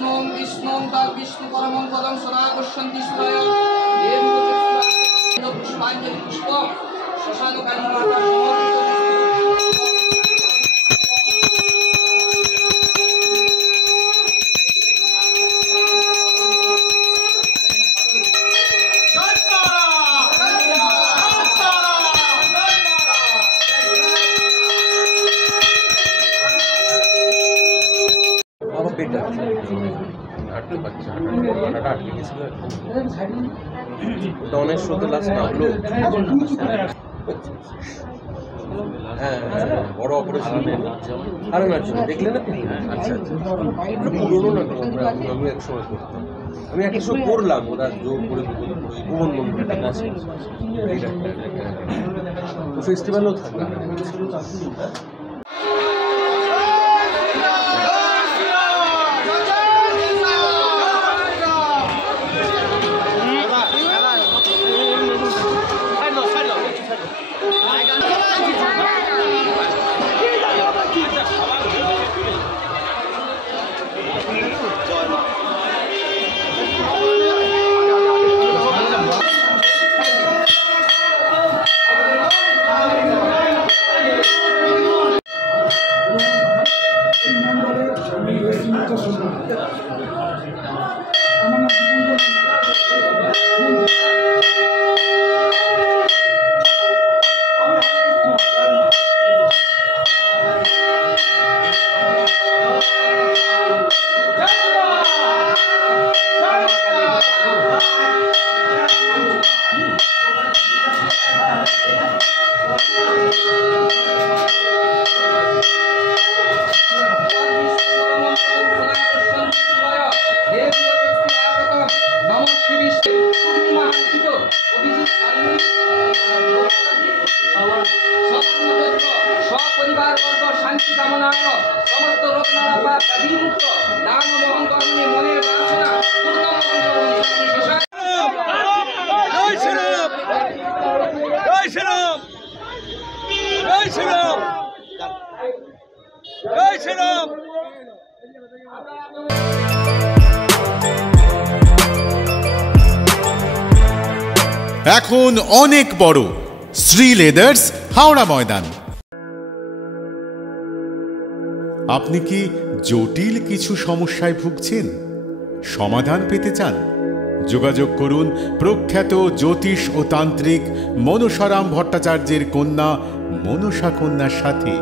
विष्णु तद् विष्णु परमं पदं सदा गच्छन्ति शिवाय पुष्पाञ्जलि पुष्प श्मशानकाली माता বড় অপারেশন আরে না দেখলেন আপনি? আচ্ছা আচ্ছা পুরোনো না আমি এক সময় করতাম, আমি একটা সময় করলাম, ওরা জোর করে ভুবন মন্দির ফেস্টিভ্যালও থাকবে। शांति कामना समस्त रोग नारा मुक्त दान मोहन कर्मी मने वासना এখন অনেক বড় শ্রী লেদার্স হাওড়া ময়দান। আপনি কি জটিল কিছু সমস্যায় ভুগছেন, সমাধান পেতে চান? যোগাযোগ করুন প্রখ্যাত জ্যোতিষ ও তান্ত্রিক মনসারাম ভট্টাচার্যের কন্যা মনসা কন্যার সাথে।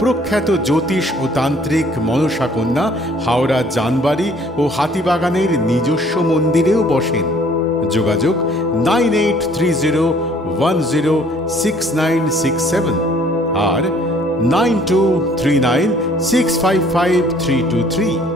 প্রখ্যাত জ্যোতিষ ও তান্ত্রিক মনসা কন্যা হাওড়া জানবাড়ি ও হাতিবাগানের নিজস্ব মন্দিরেও বসেন। যোগাযোগ 9830106967 আর 9239655323।